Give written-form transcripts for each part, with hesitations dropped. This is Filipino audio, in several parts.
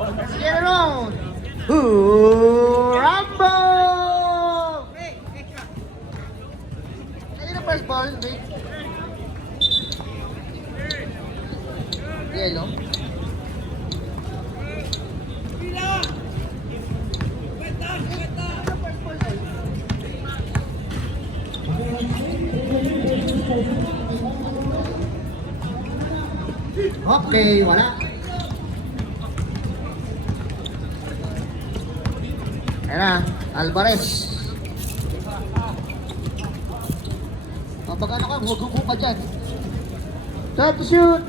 Let's get it on. Rumble! Ano na first ball, Vic? Yellow. Okay, wala. Ayan na, Alvarez. Pag ano ka, huwag ka dyan. Time to shoot.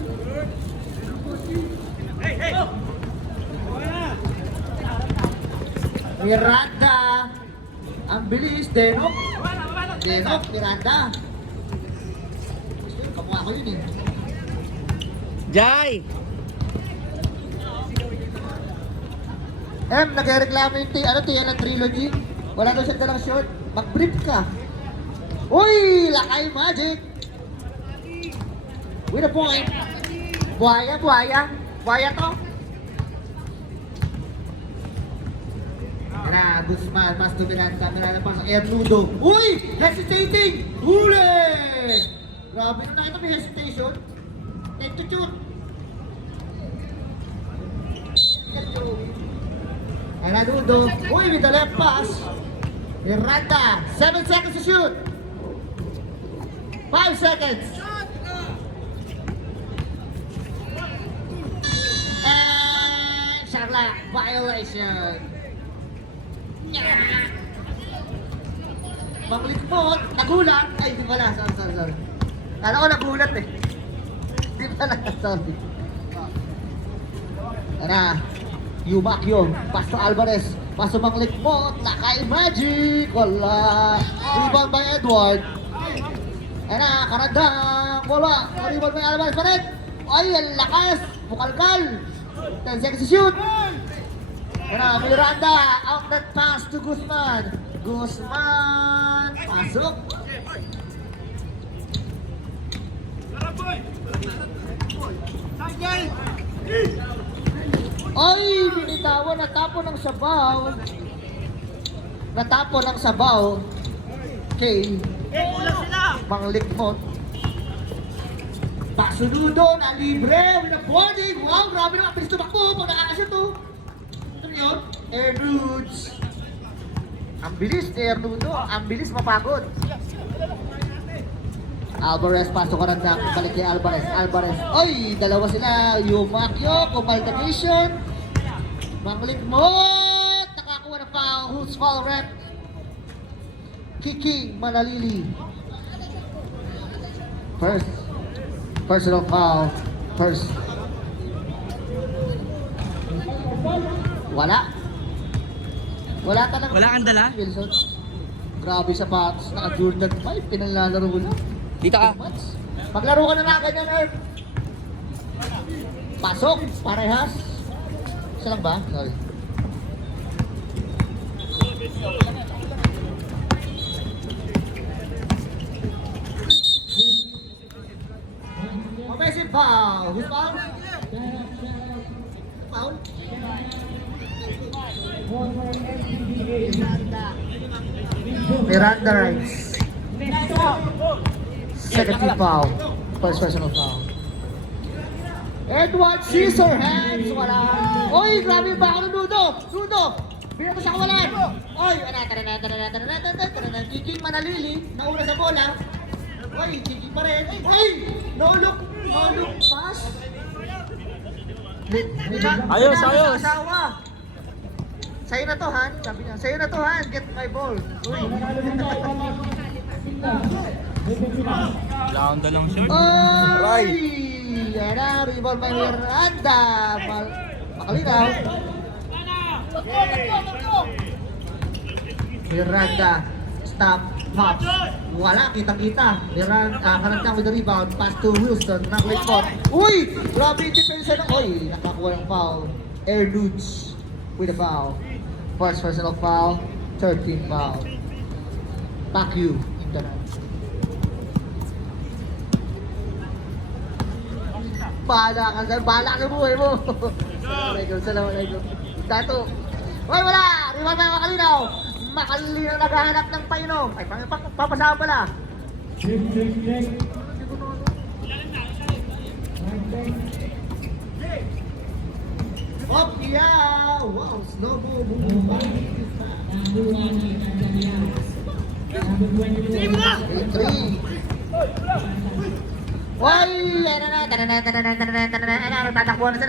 Miranda. Ang bilis, Denok. Denok, Miranda. Kamukha ko yun eh. Jai! Nagreklamo yung TNA Trilogy. Wala daw siyang dalang short. Mag-brief ka. Uy! Lakay Magic! With a point. Buhaya, buhaya. Buhaya to. Tara, Guzman, pass to Miranda. Miranda pa sa air nudo. Uy! Hesitating! Huli! Grabe, nung nakita may hesitation. Take to shoot. Nudo. Uy, with the left pass. Miranda, 7 seconds to shoot. 5 seconds. And Charla, violation. Manglikmot, nagulat. Ay, di pala. Sorry. Kala ko nagulat eh. Di pala, sorry. Tara. Yumakyo, pass to Alvarez, pass to Manglikmot, Lakay Magic, wala. Rebound by Edward. Ayan na, Karandang, wala. Rebound by Alvarez pa rin. Ay, ang lakas, bukalkal. 10 seconds to shoot. Ayan na, Miranda, out that pass to Guzman. Guzman, pasok. Ay, binitawan, natapon ng sabaw. Natapon ng sabaw kay Manglikmot. Pasunudo na libre with a body. Wow, grabe naman. Pinis tumakbo pag nakakasya to. Ito yun, Air Nudes. Ang bilis ni Air Nudo. Ang bilis mapagod. Alvarez, pasok ko rin na balik kay Alvarez. Oy, dalawa sila. Yumakyo, combination. Manglikmot. Nakakuha ng foul. Who's foul rep? Kiki Manalili. First. Personal foul. First. Wala. Wala talaga. Wala kang dala? Wilson. Grabe sapatos. Naka-Jordan 5. Pinalalaro mo na. Dito ka. Maglaro ka na ganyan, Earth. Pasok, parehas. Isa lang ba? Sorry. Offensive foul. Who's foul? Foul? Miranda Rice. Second team foul. First personal foul. Edward Scissor Hands. Wala. Oy, grabe ba ako ng Nudo. Bigyan mo sa kawalan. Oy, tara. Kiki Manalili. Nauna sa bola. Oy, Kiki pa rin. Oy, no look pass. Ayos. Asawa. Sa'yo na to, Han. Sabi niya, sa'yo na to, Han. Get my ball. Uy. Wala kang dalang short. Oy! Yan na, rebound by Miranda. Makalinaw. Miranda. Stop. Hops. Wala, kita-kita. Miranda, Karantang with the rebound. Pass to Wilson. Manglikmot. Uy! Grabe yung depensa na. Uy, nakakuha ng foul. Air Nudes with a foul. First personal foul. Third team foul. Pacquiao. Bahala ka sa buhay mo. Salamat. Tato. Hoy, wala! Rival na Makalinaw! Makalinaw naghahanap ng painom. Ay, papasama pala. Op, yeah! Wow, slow mo. Hoy!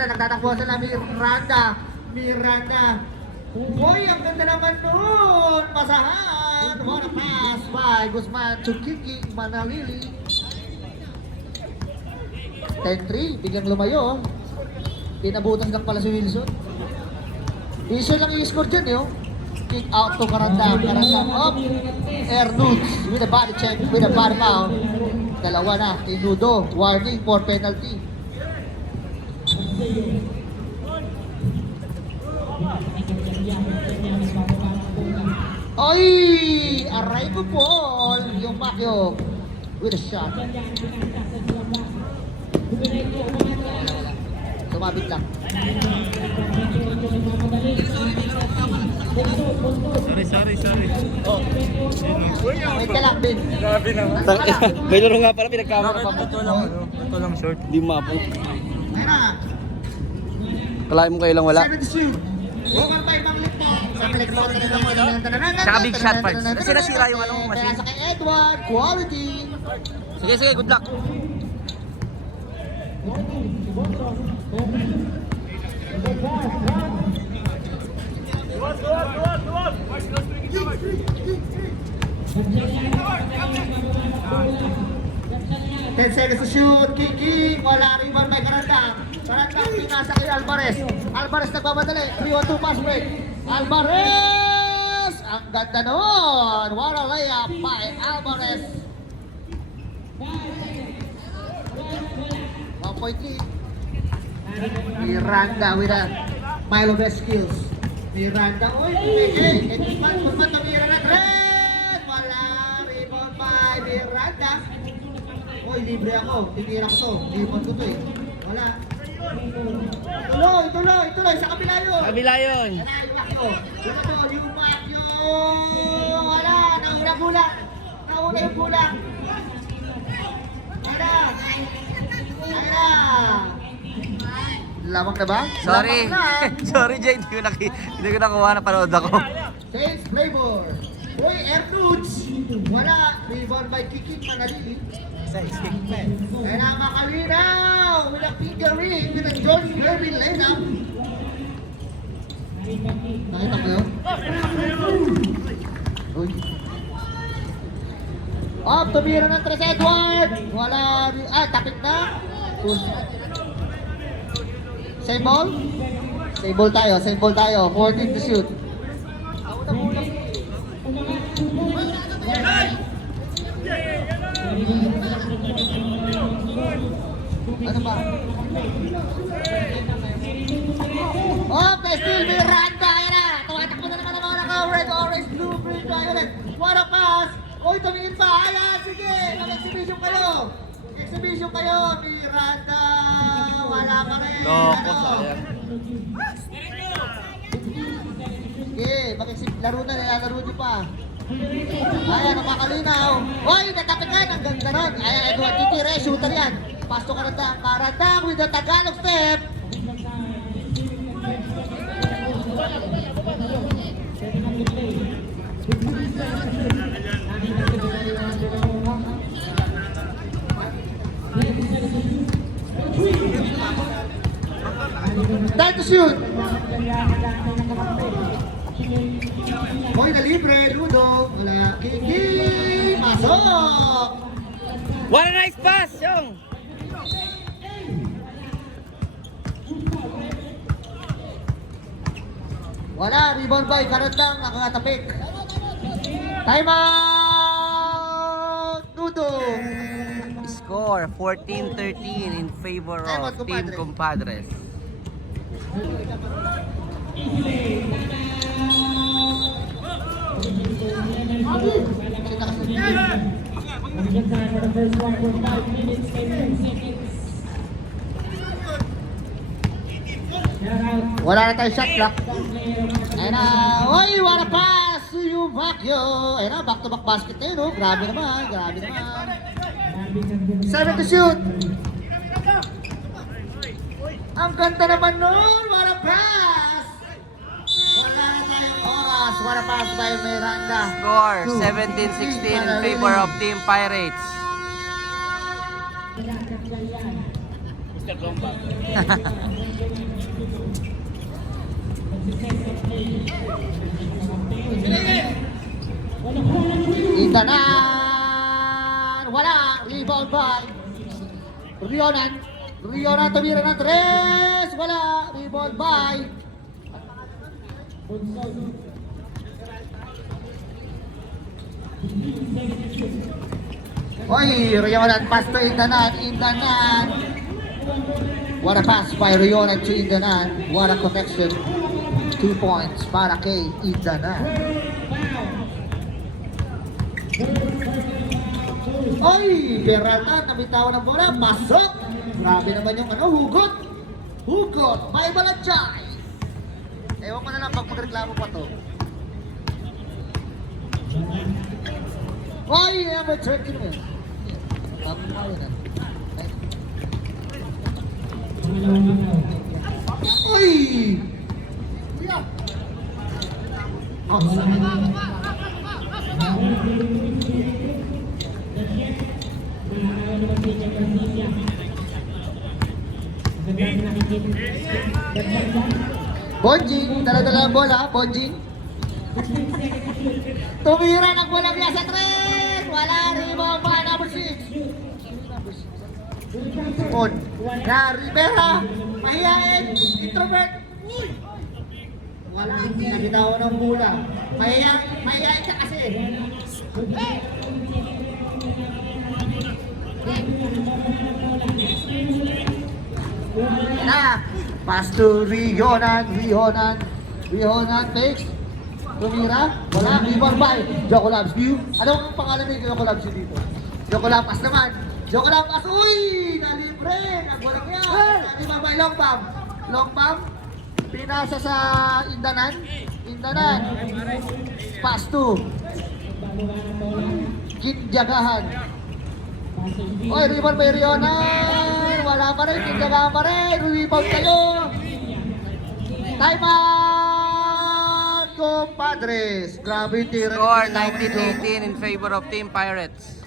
Nagtatakbuhan sila. Miranda. Hoy, ang ganda naman nun! Masahan! What a pass by Guzman to Kiki Manalili. 10-3, biglang lumayo. Pinabutas lang pala si Wilson. Wilson lang i-score dyan, yun. Kick out to Karandang up. Ernudes with a body check, with a body foul. Dalawa na, Tinudo. Warning for penalty. Ay! Aray ko Paul! Yung Makyong with a shot. Sumabit lang. Sorry. Oh. Wait ka lang, Ben. Grabe naman. May laro nga pala, pinagkamera pa. Ito lang short. Di mapong. Ayun na. Kalahin mo kayo lang wala. 72. Bukal pa ibang lipo. Saka big shot parts. Kasi nasira yung ano, machine. Sa kay Edward, quality. Sige, good luck. Ten seconds to shoot. Kiki. Wala rival by Karandang. Karandang pinasa kay Alvarez. Alvarez nagmamadali. 3-1-2 pass break. Alvarez! Ang ganda nun. What a layup by Alvarez. 1.3. Miranda with a Milo best skills. Miranda. Uy, hey, Guzman tumira na thread. Wala. Rebound by Miranda. Uy, libre ako. Tinira ko to. Rebound ko to eh. Wala. Tuloy. Sa kabila yun. Kabila yun. Yung Makyo. Wala. Nauna yung kulang. Ayun na. Lamang na ba? Sorry. Lamang na. Sorry, Jay. Hindi ko nakuha na panood ako. Saints Flavor. Uy, Ernudes. Wala. Rebound by Kiki Manalili. Kaya na Makalinaw. With a fingering. With a George Gervin layup. Nakita mo yun? Uy. Up, tumira ng Tres Edward. Wala. Tapit na. Same ball? Same ball tayo. 14 to shoot. Ano ba? Oh, may still Miranda. Ayan na. Tumatakbo na naman ang mga naka-red, orange, blue, green, violet. What a pass. Oy, tumingin pa. Ayan, sige. Mag-exhibition kayo. Miranda. Wala pa rin. Loko, sayang. Sige, laro na, nilalaro niyo pa. Ayan, Makalinaw. Hoy, natapit ka, ang ganda nun. Ayan, Edward, titire, shooter yan. Pasto Karandang with the Tagalog step. Time to shoot. Hoy, na libre, Ludo. Wala, Kiki. Pasok. What a nice pass, Yong! Wala, rebound by Karandang, nakakatapik. Time out, Ludo. Score 14-13 in favor Time out, of Team compadre. Compadres. Wala na tayo shot clock. Ayun na. Oy, what a pass to you, Macchio. Ayun na, back-to-back basket na yun, oh. Grabe naman, grabe naman. 7 to shoot. Ang ganda naman nun. What a pass. Wala na tayong oras. What a pass by Miranda. Score 17-16 in favor of Team Pirates. Mr. Gomba. Itanan. Wala. Rebound by Rionan. Rionan tumira ng 3. Wala. Rebound by Oy, Rionan pass to Indanan. Indanan. What a pass by Rionan to Indanan. What a connection. 2 points para kay Indanan. Oy, Peralta, nabitawan ng bola. Pasok. Grabe naman yung hugot. Hugot. May Balanchay. Ewan ko na lang pag magreklamo pa to. Oy, number 13 mo. Oy! Oh, sorry. Bonjing, dala-dala ang bola, Bonjing. Tumira ng bola niya sa 3. Wala rebound pa, number 6. On. Na Rivera, mahihain, introvert. Wala, nakita ko ng bola. Mahihain ka kasi. Na, pass to Rionan, Rionan fakes. Tumira, wala, rebound by Joko Labs View. Anong pangalan ni Joko Labs View dito? Joko Labs naman. Joko Labs, uy! Nalibre! Nagwalang yan! Nalibre by long bomb. Long bomb, pinasa sa Indanan. Indanan. Pass to Kinjagahan. Oy, rebound by Rionan. Wala pa rin, Kinjagahan pa rin. Rebound kayo. Time out, compadres. Grabe yung tira. Score 19-18 in favor of Team Pirates.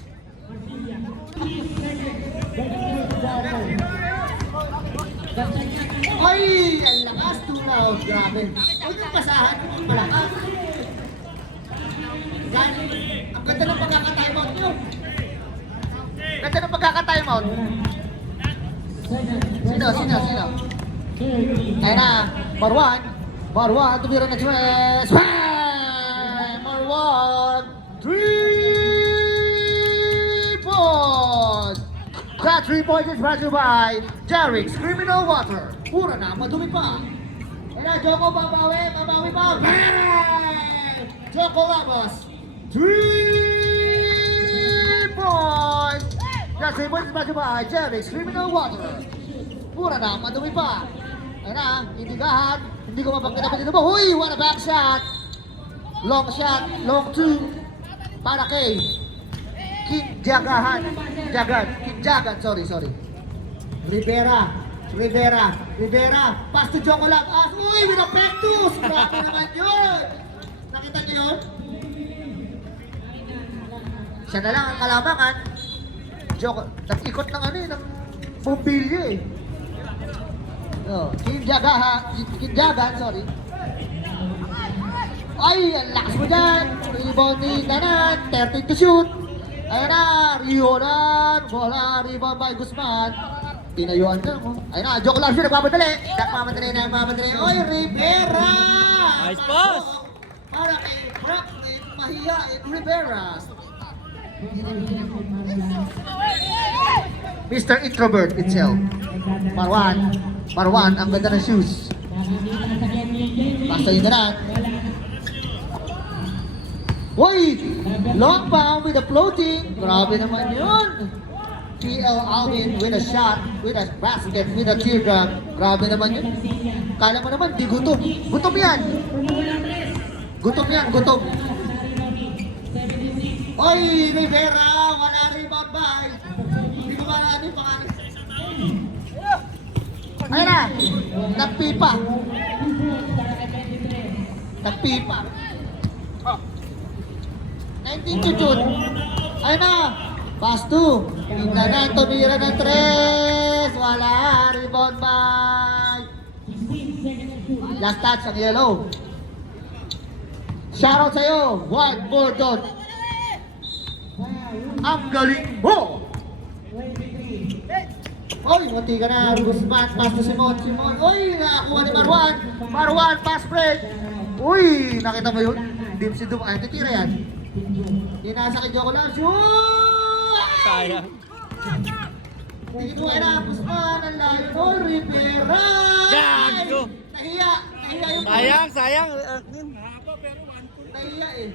Oy, ang lakas, too loud. Grabe. Oy, yung basahan, malakas. Ang ganda ng pagkaka-timeout nyo. Ganda ng pagkaka-timeout. Sino? Ayun na, Marwan, tumira na tres. Bang! Marwan, 3 points! That 3 points is brought to you by Jarrick's Criminal Water. Pura na, madumi pa. Ayun na, Joko, babawi pa. Bang! Joko Ramos, 3 points! That 3 points is brought to you by Jarrick's Criminal Water. Pura na, madumi pa. Ayun na, indigahan. Hindi ko mapagkita dito ba? Huy, what a back shot. Long shot, long 2. Para kay Kinjagahan. Kinjagan, sorry. Rivera. Pass to Joko lang. Uy, with a pectus. Grabe naman yun. Nakita niyo yun? Siya na lang ang kalamangan. Joko, nag-ikot ng ng bumbilyo eh. Oh, Kinjagan, sorry. Ay, ang lakas mo dyan. Rebound ni Tanan, 13 to shoot. Ayun na, Rionan. Wala, rebound by Guzman. Tinayuan na mo. Ayun na, Joko Labs yun, nagmamadali. Oy, Rivera! Nice pass! Para kay Franklin, mahihain, Rivera. Mr. Introvert itself. Marwan, ang ganda ng shoes. Basta yun na lang. Uy! Long bomb with a floating. Grabe naman yun. PL Alvin with a shot, with a basket, with a teardrop. Grabe naman yun. Kala mo naman, di gutom. Gutom yan. Gutom yan, gutom. Oy, Rivera, wala rebound by. Hindi ko ba ano yung pangalan? Ayun na, nagpipa. Nagpipa. 19 to June. Ayun na, pass 2. Tingnan na, tumira ng 3. Wala, rebound by. Last touch ang yellow. Shoutout sa'yo, Ward Gordon. Ang galing mo! Oy, munti ka na, Guzman, pass to Simon. Oy, nakakuha ni Marwan. Marwan, pass break. Uy, nakita mo yun? Dipsy Dum, ay, titira yan. Inasakit ko lang. Shoot! Sayang. Dito ay na, Guzman, ang layo mo, Rivera! Gago! Nahiya yung... Sayang. Nahiya eh.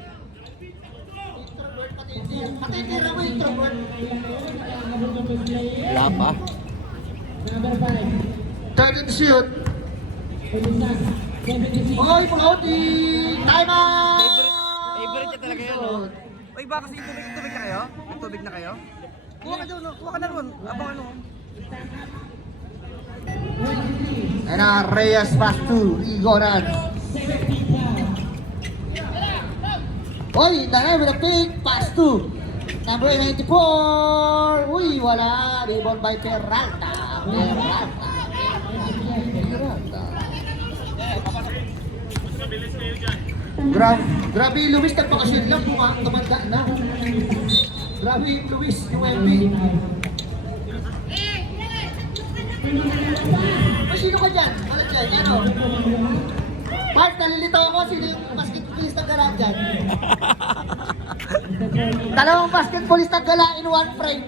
Introvert, patitira mo introvert. Wala pa. 13 to shoot. Oy, floating! Time out! Favorite niya talaga yun, no? Uy, ba kasi tubig na kayo? May tubig na kayo? Kuha ka doon, kuha ka na ron. Abang ano? Ayan na, Reyes pass to Igoran. Oy, Danay with a big pass to number 94. Uy, wala. Rebound by Peralta. Grabe yung Luis, nagpakasyon lang, tumanda na. Grabe yung Luis, yung MB. Sino ka dyan? Wala dyan, ano? Mark, nalilitaw ako, sino yung basketballist ng gala dyan? Dalawang basketballist ng gala in one frame.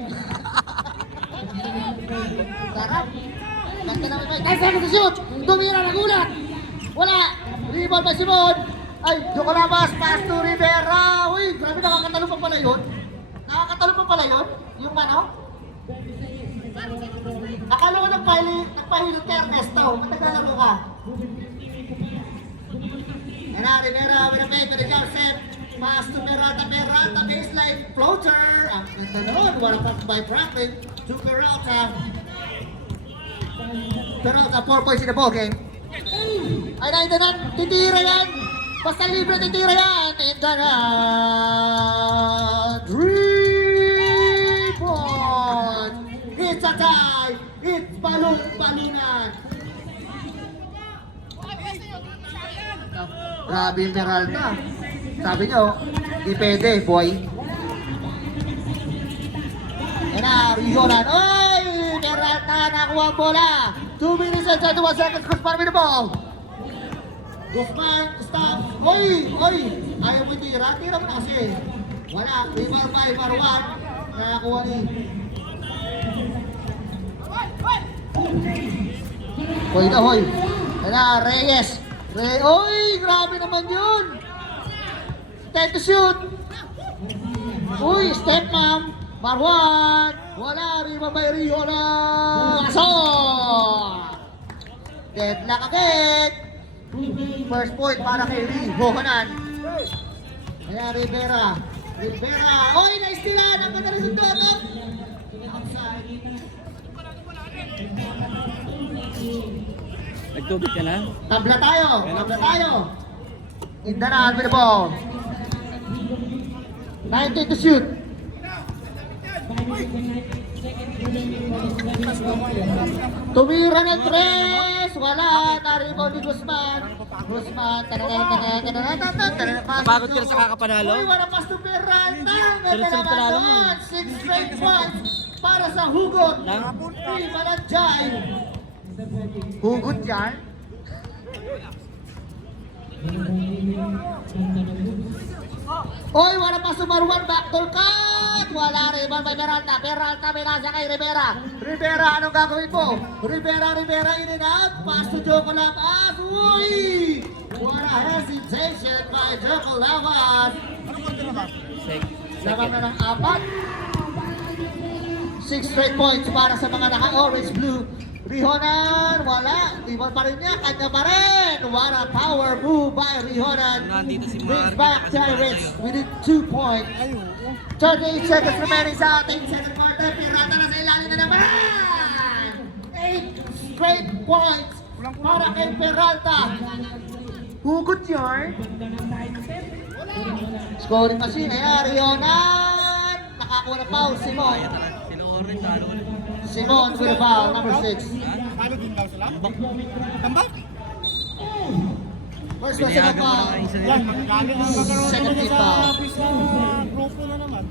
Sarap. Ganda naman ba? 9 seconds to shoot! Tumira, nagulat! Wala! Rebound by Simon! Ay, Jokolabas, pass to Rivera! Uy, grabe, nakakatalo pa pala yun. Nakakatalo pa pala yun? Yung ano? Akala ko nagpahilot kay Ernesto. Matagalaro ka. Yan na, Rivera with a fake with a jump set. Pass to Peralta, baseline floater. Ang ganda noon, wala pa by Franklin to Peralta. Peralta, 4 points in the ball game. Ay, naindanan, titira yan. Basta libre, titira yan. Naindanan. 3 points. It's a tie. It's balon-balunan. Grabe yung Peralta. Sabi nyo, di pwede, boy. Yan na, Rigoran. Oy! Peralta, nakuha ang bola. 2 minutes and 21 seconds. Guzman with the ball. Guzman, stop. Oy! Ayaw mo tira. Tira mo na kasi. Wala. Rebound by Marwan. Nakakuha ni. Hoy na, hoy. Yan na, Reyes. Oy! Grabe naman yun. 10 to shoot. Uy, step ma'am. Marwan. Wala. Rebound by Riola. Asol. Deadlock agad. First point para kay Bohanan. Ayan, Rivera. Oy, na-istilan. Ang ganda rin ito. Outside. Nagtubig ka na? Tabla tayo. Indanan with the ball. 19 to shoot. Tumira ng 3. Wala. Na-rebound ni Guzman. Napagod ka na sa kakapanalo? Uy, wala pass to Peralta. Sunod-sunod panalo mo. 6 straight points para sa hugot. Lang? Manadjay. Hugot yan? Oy, wala pa sumaruan, backdoor cut! Wala rin, by Peralta may nasa kay Rivera. Anong gagawin mo? Rivera, in and out, pass to Joko Lavas. Uy! What a hesitation by Joko Lavas. Laban na ng 4. 6 straight points para sa mga naka-orange blue. Rihonan, wala. Ibon pa rin niya, kanya pa rin. What a power move by Rihonan. Nandito si Brings Mark. back Pirates within 2 points. 38 seconds remaining sa ating second quarter. Pirata na sa ilalim na naman. 8 straight points para kay Peralta. Hugot yarn. Scoring machine. Ayan, Rihonan. Nakakuha na foul, Simon. Sila orange, talo ulit. Simon with a foul, number 6. Ano din daw sila? Tambak? First person of foul. Yan, galing ang magkaroon Second naman team sa foul. office na grupo na naman.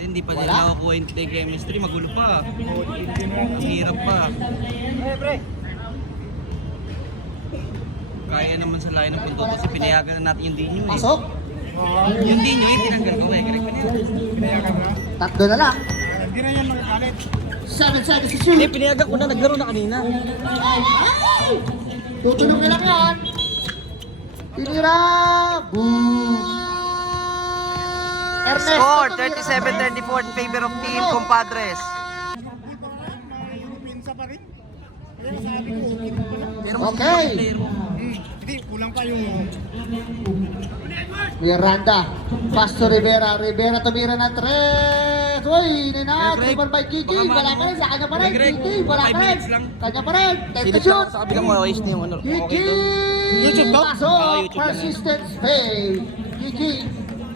Hindi pa nila Wala. nakukuha yung chemistry, magulo pa. Ang hirap pa. Kaya naman sa layo ng pinto kasi pinayagan na natin yung dinyo eh. Pasok. Yung dinyo yung tinanggal ko eh. Correct pa niya. Pinayagan na. Tatlo na lang. Hindi na yan magkakalit. 7 seconds to Hindi, shoot. pinayagan ko na. Naglaro na kanina. Tutunog na lang yan. Tinira. Boom. Ernesto Score, tumira. 37-34 in favor of Team Compadres. Pinsa pa rin. Kaya sabi ko, okay pa lang. Okay. Player mo. Hindi, kulang pa yung... Miranda. Pass to Rivera. Rivera tumira ng 3. Uy, ninat. Greg, Iban by Kiki. baka Wala pa rin. Sa kanya pa rin. Greg, Kiki. Wala 5 pa rin. minutes lang. Kanya pa rin. Time to Silip shoot. lang sa kabilang mo. Ayos na yung ano. Okay Kiki! to. YouTube to? Pasok! Ah, YouTube lang yan. Persistence pay. Kiki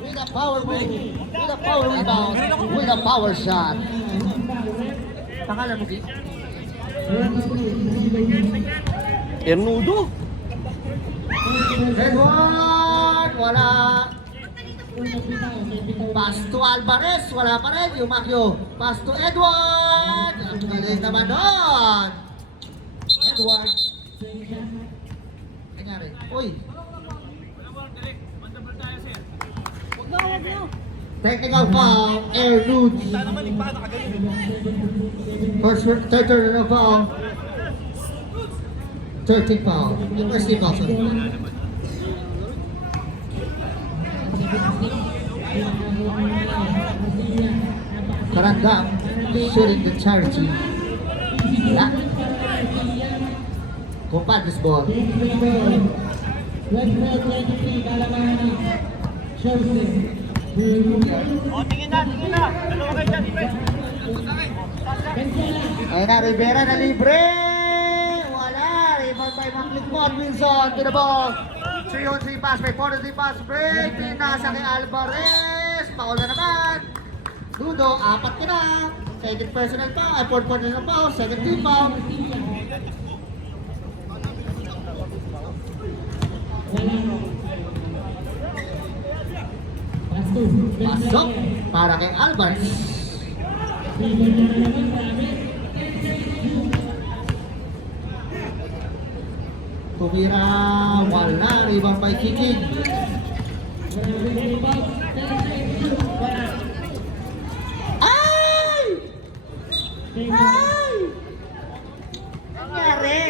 with a power move. With a power rebound. With a power shot. Pangalan mo, Kiki? Ernudo. Edward! Wala. Pass to Alvarez. Wala pa rin. Yung Macchio. Pass to Edward. Ang galing naman doon. Edward. Nangyari. Uy. Technical foul. Air Nudes. Third turn of foul. 13 foul. Yung first team foul. Sorry. Karandang shooting the charity. Wala. Compadres ball. Ayun na, Rivera na libre. Wala. Rebound by Maclicmon. Wilson to the ball. 3-on-3 pass break. 4-on-3 pass break. Pinasa kay Alvarez. Paul na naman. Dudo, 4 ka na. Second personal foul. Fourth personal foul. Second team foul. Pasok para kay Alvarez. Tumira, wala. Rebound by Kiki. Ay! Ay! Nangyari?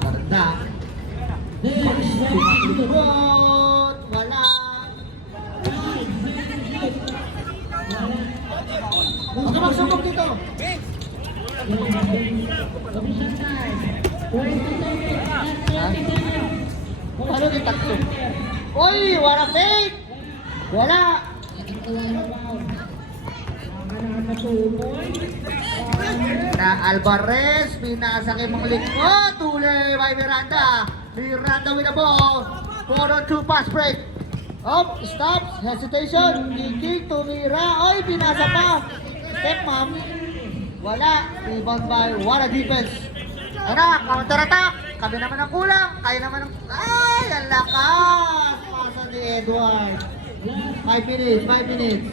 Karda. Likod. Wala. Huwag ka magsubok dito. Ano yung takso? Uy! Wala fake! Wala! Na Alvarez, pinasa kay mga likod. Tuloy by Miranda. Miranda with the ball. 4-on-2 pass break. Up, stops, hesitation. Kiki, tumira. Oy, pinasa pa. Step, ma'am. Wala. Rebound by Wara defense. Anak, counter attack. Kami naman ang kulang. Kaya naman ang... Ay, ang lakas. Pasa ni Edward. 5 minutes, 5 minutes.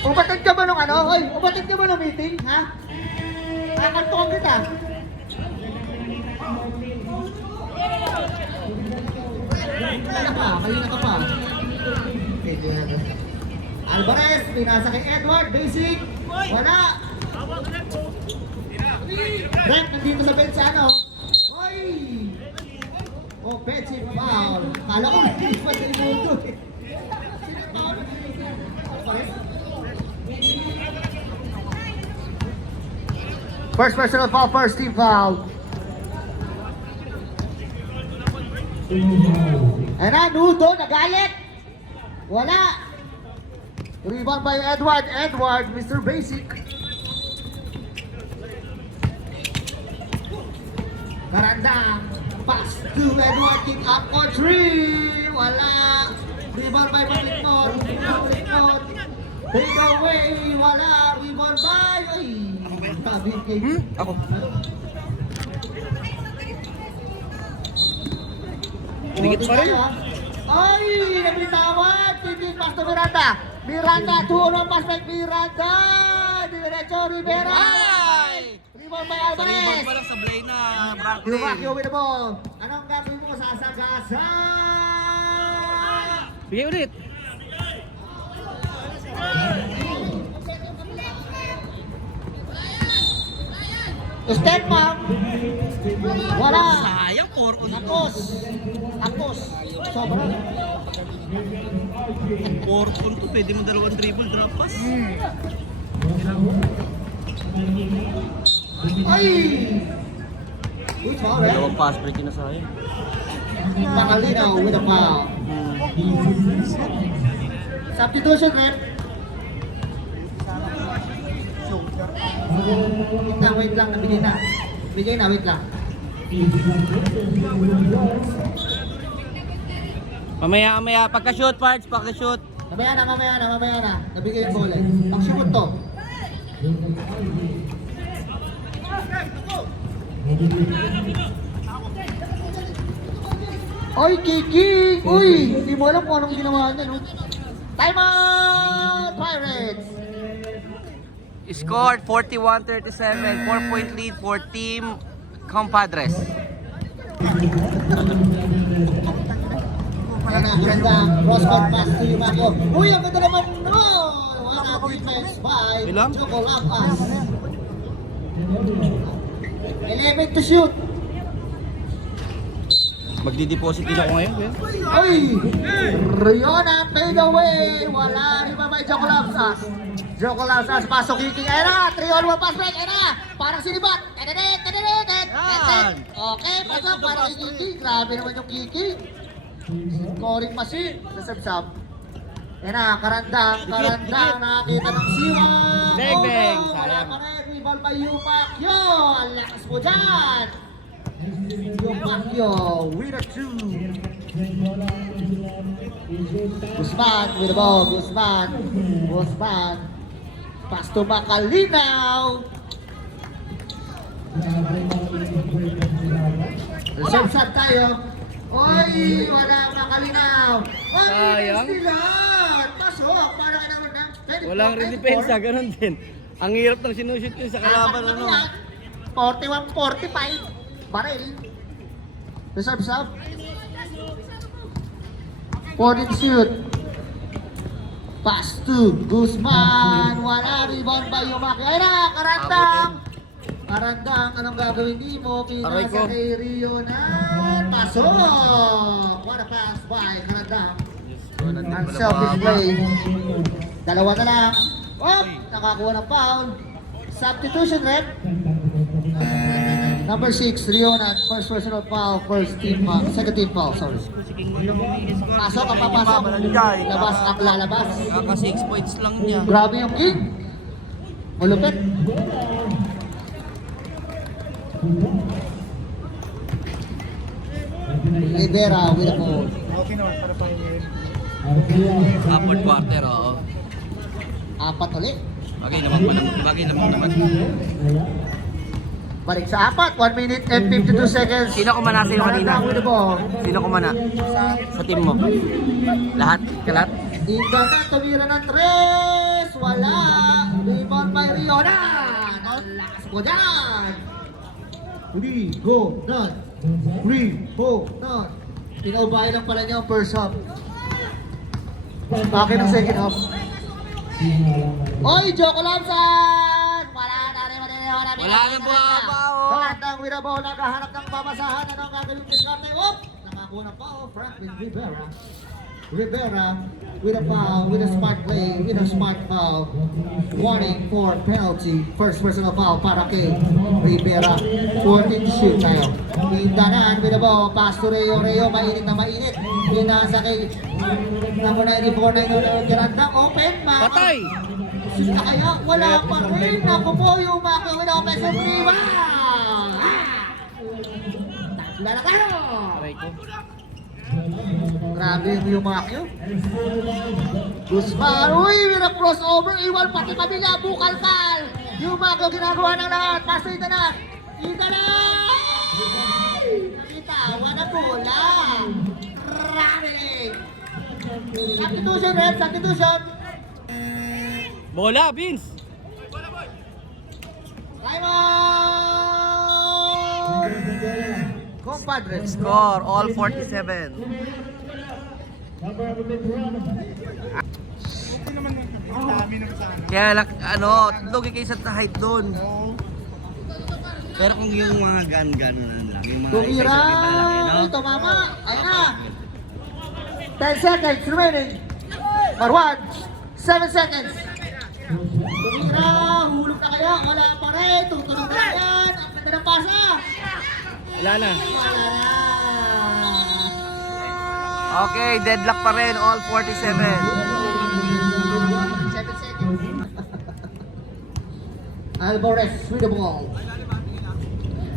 Ubatid ka ba nung ano? Hoy, ubatid ka ba nung meeting? Ha? Kakantuan kita. Kanina ka pa. Okay, Alvarez, pinasa kay Edward, basic. Wala. Rep, nandito sa bench ano. Oy! Offensive foul. Kala ko hindi pa sa imundo eh. First personal foul, first team foul. And na, Nudo, nagalit. Wala. Rebound by Edward. Edward, Mr. Basic. Karanda. Pass to Edward, kick up for three. Wala. Rebound by Malikmon. Malikmon. Take away. Wala. Rebound by... Ay. Tabi kay... Ako. Dikit pa rin. Ay! Nabitawad! Hindi pass to Miranda. Miranda, tuunang pass by Miranda. Diretso Rivera. Ay! Rebound by Sa rebound Alvarez. pa lang sa Blay na Brackley. Yubakyo with the ball. Anong gagawin mo sa Sagasa? Bigay ulit. Step up. Wala. Sayang, 4 on Tapos. Tapos. Sobra. 4 on to, pwede mo dalawang dribble, drop pass. Ay! Uy, foul eh. Dalawang pass break na sayang. Makalinaw with a foul. Substitution, rep. Wait lang, nabigay na. Bigay na, wait lang. Mamaya, pagka-shoot, Pards, pagka-shoot. Mamaya na. Nabigay yung goal eh. Pag-shoot to. Oy, Kiki! Uy! Hindi mo alam kung anong ginawa niya, no? Time out! Pirates! Scored 41-37, 4-point lead for Team Compadres. Ayan na, ganda. Cross-court pass to Yumakyo. Uy, ang ganda naman nun! Wala defense by Ilang? Chocolabas. 11 to shoot. Magdi-deposit din ako ngayon, kuya. Ay! Riona, fade away! Wala rin ba may Chocolabas? Chocolabas, pasok kicking. Ayan na, 3-on-1 pass break. Ayan na, parang sinibat. Yan! Okay, pasok, parang kicking. Grabe naman yung kicking. Scoring machine. Nasabsab. Ayan na, karandang. Nakakita ng siwa. Bang, bang. Wala Sayang. pa rin. Rebound by Yupakyo. Ang lakas mo dyan. Yupakyo, winner 2. Guzman with the ball. Guzman. Pass to Makalinaw. Reserve shot tayo. Oy, wala Makalinaw. Sayang. Pasok. Parang ano na. Walang redepensa, ganun din. Ang hirap ng sinushoot yun sa kalaban, ano? 41-45. Baril. Reserve sub. 14 shoot. Pass to Guzman. Wala, rebound by Yumaki. Ay na, Karandang, anong gagawin di mo? Aray ko. Pinasa kay Rio na pasok. What a pass by Karandang. Ang selfish play. Dalawa na lang. Oh, nakakuha ng foul. Substitution, rep. Number 6, Rionan. First personal foul, second team foul, sorry. Pasok ang papasok. Labas ang lalabas. Kaka 6 points lang niya. Grabe yung king. Malupit. Rivera with the ball. Okay naman, para pa yun. Upward quarter, oo. Apat ulit. Bagay naman. Balik sa apat. 1 minute and 52 seconds. Sino kumana sa'yo kanina? Karandang with the ball. Sino kumana? Sa team mo? Lahat? Kalat? Inga na, tumira ng 3. Wala. Rebound by Rionan. Ang lakas mo dyan. Rionan. Pinaubahay lang pala niya ang first half. Bakit ang second half? Oy, Joko Lamsan! Wala na rin maniniwala. Wala na po, Abaw. Bandang Wirabaw, naghahanap ng pamasahan. Ano ang gagawin ng diskarte? Op! Nakakuna pa, Franklin Rivera. Rivera with a foul, with a smart play, with a smart foul. Warning for penalty. First personal foul para kay Rivera. 14 shoot tayo. Pindanan with a ball. Pass to Reo. Reo, mainit na mainit. Pinasa kay number 94 na yung Girandang. Open, mga. Patay! Shoot na kaya? Wala pa rin. Naku po yung makawin na offensive rebound. Tatla na tayo. Aray ko. Grabe yung Makyo. Guzman, uy, with a crossover, iwan pati pamilya, bukal-kal. Yung Makyo ginagawa ng lahat, pasay na na. Ika na! Itawan na bola. Grabe! Substitution, Red, substitution. Bola, Vince! Raymond! Compadre. Score, all 47. Okay naman ang dami ng sana. Kaya ano, lugi kayo sa height doon. Pero kung yung mga gun-gun lang, yung mga Tumira! isa-isa malaki, no? Tumama! Ayan na! 10 seconds remaining. Marwan, 7 seconds. Tumira! Hulog na kaya? Wala pa rin. Tutunog na yan. Ang ganda ng pasa. Wala na. Wala na. Okay, deadlock pa rin, all 47. 7 seconds. Alvarez with the ball.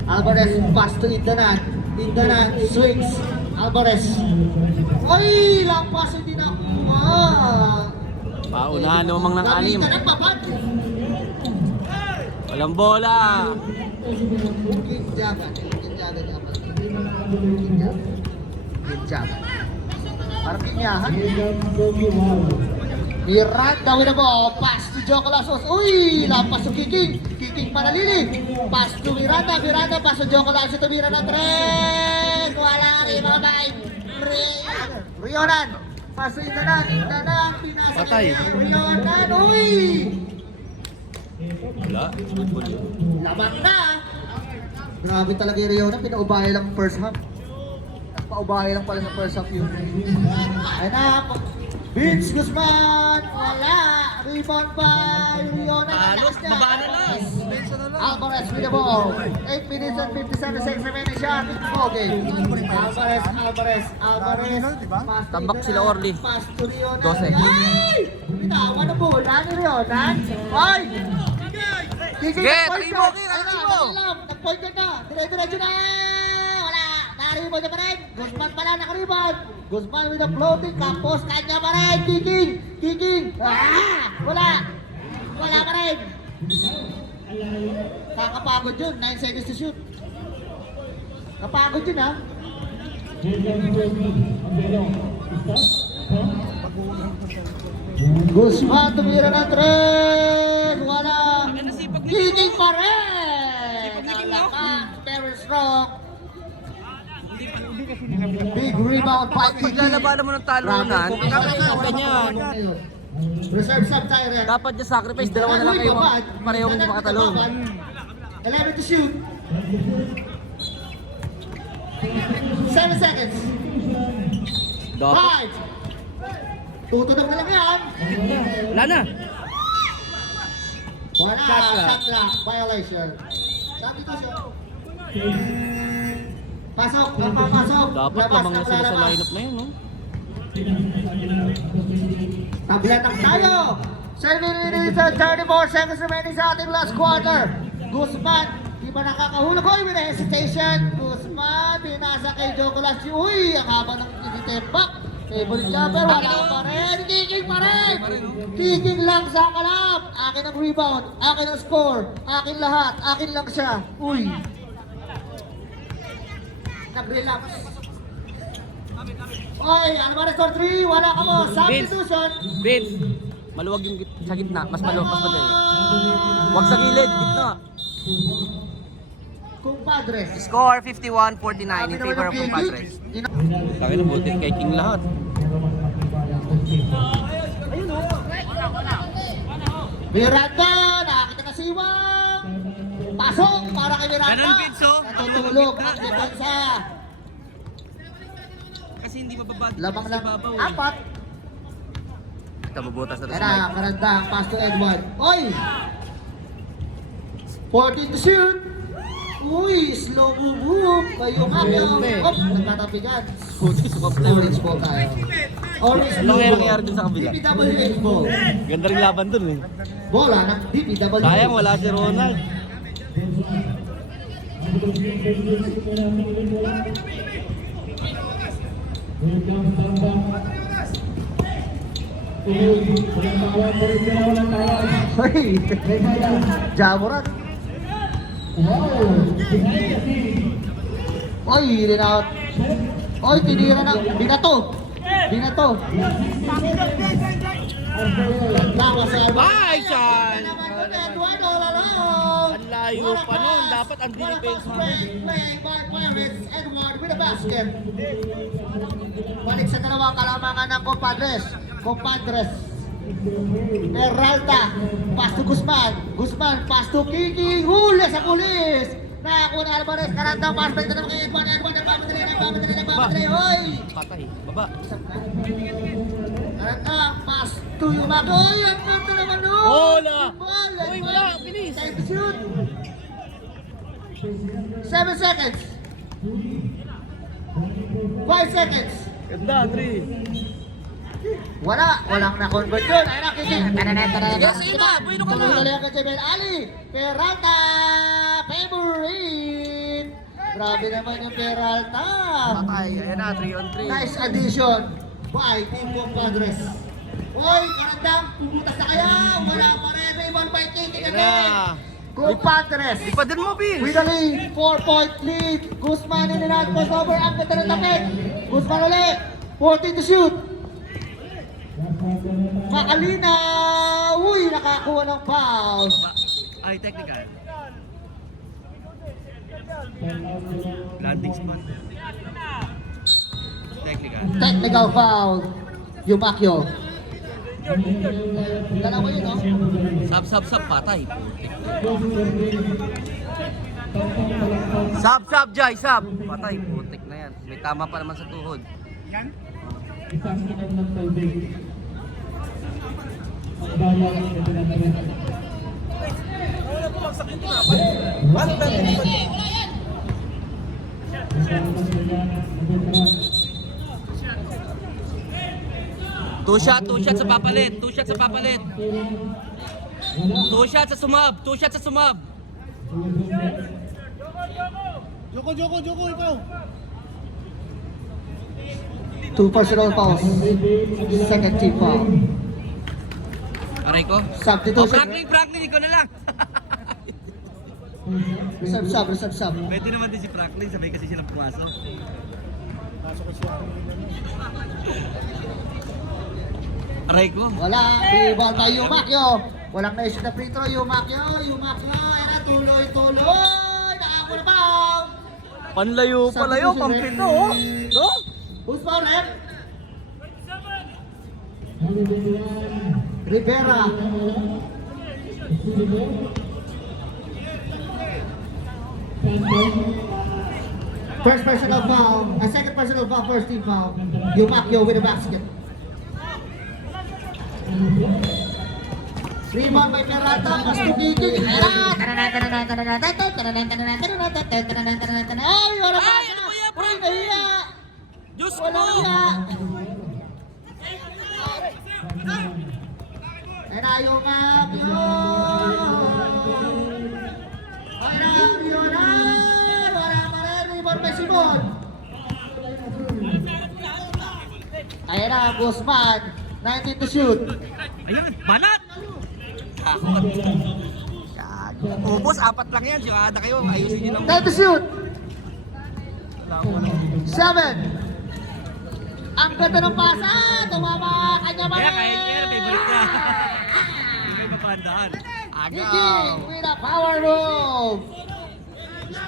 Alvarez pass to Indanan. Indanan swings. Alvarez. Ay! Lampas hindi nakuha. Paunahan naman ng anim. Nakita ng papan. Walang bola. Ginjaga. Ginjaga dapat. Ginjaga. Parang kinyahan. Miranda with the ball. Pass to Joko Lasos. Uy! Lampas to Kiking. Kiking panalili. Pass to Miranda. Miranda. Pass to Joko Lasos. Tumira ng tres. Wala rin mga bay. Rionan. Pass to Indanan. Indanan. Pinasa Patay. kay Rionan. Uy! Wala. Laban na! Grabe talaga yung Rionan. Pinaubahay lang ang first half. Paubahay lang pala sa first half yun. Ay na! Vince Guzman! Wala! Rebound by Rionan. Talos, baba na lang. Alvarez with the ball. 8 minutes and 57 seconds remaining siya. Alvarez. Pass to Tambak Indanan. sila, Orly. Pass to Rionan. 12. Ay! Bitawan na bola ni Rionan. Ay! Sige, tribo, Nag-point na. Dire-diretso na. Wala. Naribon na pa rin. Guzman pala nakaribon. Guzman with a floating. Kapos kanya pa rin. Kicking. Wala. Wala pa rin. Kakapagod yun. 9 seconds to shoot. Kapagod yun ha. Guzman tumira ng tres. Wala. Kicking pa rin. Nalakan. Very strong. Big rebound by Kicking. Paglalabanan mo ng talunan, ganyan. Reserve sub tayo rin. Dapat niya sacrifice, dalawa na lang kayo pareho kung makatalon. 11 to shoot. 7 seconds. Dapat. 5. Tutunog na lang yan. Wala na. Wala. Shot clock. Shot clock. Violation. Substitution. Pasok. Papapasok. Dapat Labas lamang na na sila sa lalabas. lineup na yun, no? Tablatak tayo. 7 minutes and 34 seconds remaining sa ating last quarter. Guzman, di ba nakakahulog? Uy, with a hesitation. Guzman, binasa kay Joko Lasci. Uy, ang haba ng tinitembak. Favorite jumper, wala pa rin. Kicking pa rin. Kicking lang sa kalap. Akin ang rebound. Akin ang score. Akin lahat. Akin lang siya. Uy. Nag-relax. Oy, Alvarez for 3. Wala ka mo. Substitution. Vince, maluwag yung sa gitna. Mas maluwag, mas madali. Huwag sa gilid, gitna. Compadres. Score 51-49 in favor of Compadres. Laki na buti kay King lahat. Miranda, nakakita na si Iwang. Pasok para kay Miranda. Ganun, Vince, oh. Natutulog ang depensa. Kasi hindi mababad. Lamang sa ng ibabaw, 4. Tabubutas na Kaya na, Miranda, pass to Edward. Oy! 14 to shoot. Uy, slow move. Kayo nga yung nagtatapigan. Orange ball tayo. Orange Ano kaya ball. nangyari dun sa kabila? DPWH ball. Ganda rin laban dun eh. Bola ng DPWH. Sayang wala si Ronald. Hey! Jamuran. Oy, rinout. Oy, tinira na. Binato. Binato. Tama sa Alba. Ay, Sean! Edward all alone. Ang layo pa nun. Dapat ang dinipens namin. Playing by Pirates. Edward with a basket. Balik sa dalawang kalamangan ng Compadres. Peralta, pass to Guzman. Guzman, pass to Kiki. Huli sa pulis. Nakakuha na Alvarez. Karandang pass break na naman kay Edward. Edward, nagpapadali. Hoy! Patay. Baba. Karandang pass to Yumago. Hoy, ang ganda naman nun. Bola! Ball. Uy, wala. Bilis. Time to shoot. 7 seconds. 5 seconds. Ganda, 3. Walang na-convert yun. Ayun na, Kiki. Yes, Ima, bueno ka na. Tuloy ang kay Ali. Peralta, favorite. Grabe naman yung Peralta. Patay. Ayan na, 3 on 3. Nice addition by Team Compadres. Oy, karandang, puputas na kaya. Wala pa rin. Raymond by Kiki Ayan again. na. Compadres. Ipadin mo, Vince. With a lead, 4-point lead. Guzman in and out, crossover, ang ganda ng tapit. Guzman ulit, 14 to shoot. Makalina, uy, nakakuha ng foul. Ay, technical. Landing spot. Technical. Technical foul, Yumakyo. Dalawa yun, no? Sab, patay. Sab, Jai, sab. Patay, putik na yan. May tama pa naman sa tuhod. Yan. Two shot sa papalit. 2 shots sa papalit. 2 shots sa sumab. Joko, ikaw. 2 personal fouls. Second team foul. Aray ko. Substitution. Franklin, ikaw na lang. Sub. Pwede naman din si Franklin, sabay kasi silang pumasok. Aray ko. Wala, free ball by Yumakyo. Walang na-issue na free throw, Yumakyo. Ayun na, tuloy. Nakakuha na foul. Panlayo, pampito, oh. No? Who's foul, ref? Rivera. First personal foul. Second personal foul, first team foul. Yumakyo with a basket. Rebound by Peralta, pass to Kiki. Ay, wala pa. Ay, ano ba yan, Uy, nahiya. Diyos Wala ko! hiya. Ay na yung Makyo. Ay na yun na. Wala pa rin. Rebound by Simon. Ay na, Guzman. 19 to shoot. Ayan, banat! Takot. Gago. Ubus, 4 lang yan. Siyada kayo. Ayusin nyo ng... 10 to shoot. 7. Ang ganda ng pasa. Tumama kanya ba? Kaya favorite niya. Hindi may mapandaan. Kiki with a power move.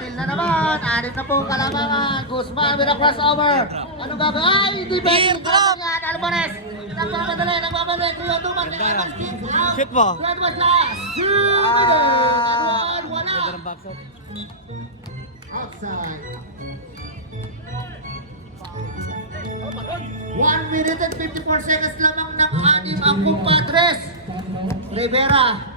Steal na naman. 6 na po kalamangan. Guzman with a crossover. Anong gagawin? Ay, hindi pwede. Yan, Alvarez. Nagmamadali. 3-2 man. Shoot mo. Red was last. Edward, wala. Outside. 1 minute and 54 seconds lamang ng 6 ang kumpadres. Rivera.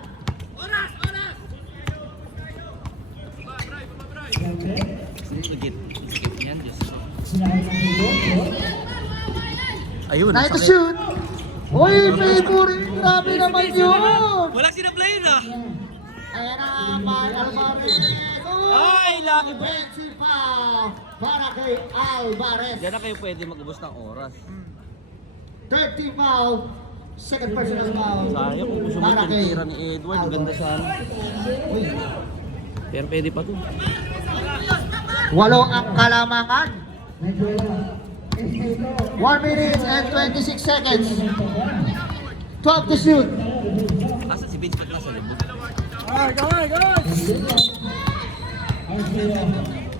Legit. Yan, Diyos. Ayun, Night to shoot. Uy, favorite. Grabe naman yun. Wala sinaplay na. Ayan na, Mark Alvarez. Ay, lucky boy. Offensive foul para kay Alvarez. Diyan na kayo pwede mag-ubos ng oras. 30 foul. Second personal foul. Sayang kung gusto mo Para kay tira ni Edward. Ang ganda sana. Uy, Pero pwede pa to. 8 ang kalamangan. 1 minute and 26 seconds. 12 to shoot. Asa si Vince Pat nasa libog?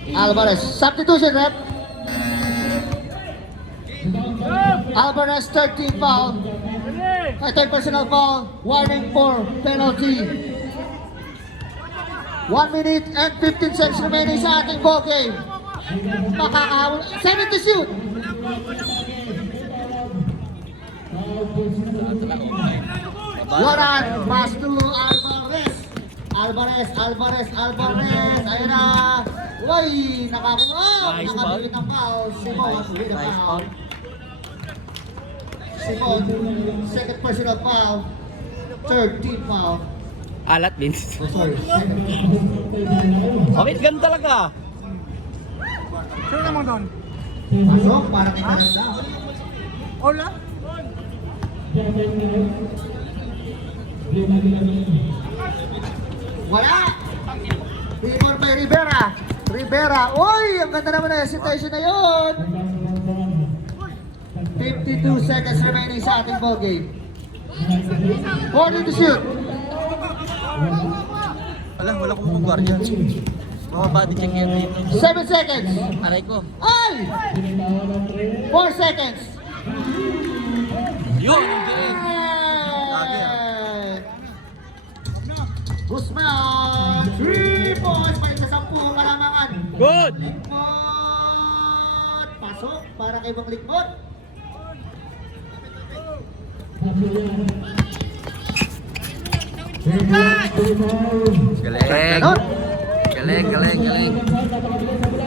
Alvarez. Substitution, rep. Alvarez, 13 foul. Third personal foul. Warning for penalty. 1 minute and 15 seconds remaining sa ating ball game. Makakahabol. 7 to shoot. Waran. Pass to Alvarez. Alvarez. Ayun na. Uy, nakakuha. Nice Nakabigit ng foul. Simon with a Nice foul. foul. Simon, second personal foul. Third team foul. Alat, Vince. Oh, sorry. Bakit ganun talaga? Sino naman doon? Pasok para kay Canada. Hola? Wala! Timor by Rivera. Uy! Ang ganda naman na hesitation na yun! 52 seconds remaining sa ating ball game. 40 to shoot. Wala kong magwardiya. Mga body check yan dito. 7 seconds. Aray ko. Ay! 4 seconds. Yun! Galing! Guzman! 3 points! Balik sa 10 kalamangan. Good! Likmot! Pasok para kay Bang Likmot. Galing! Ganon. Galing!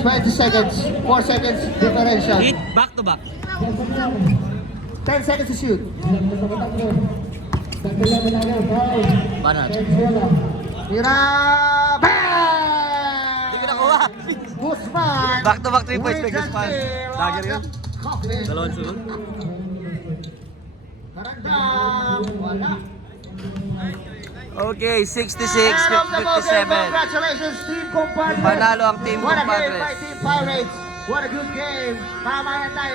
20 seconds. 4 seconds differential. Hit back to back. 10 seconds to shoot. Banat. Tira! Hindi ko nakuha. Guzman! Back to back 3 points with by Guzman. the steal Dagger on yun. the coffin. Dalawang sunod. Karandang! Wala. Okay, 66, And of the ball game, 57. congratulations, Team Compadres! Panalo ang Team What a game Compadres. by Team Pirates! What a good game! Mamayan tayo!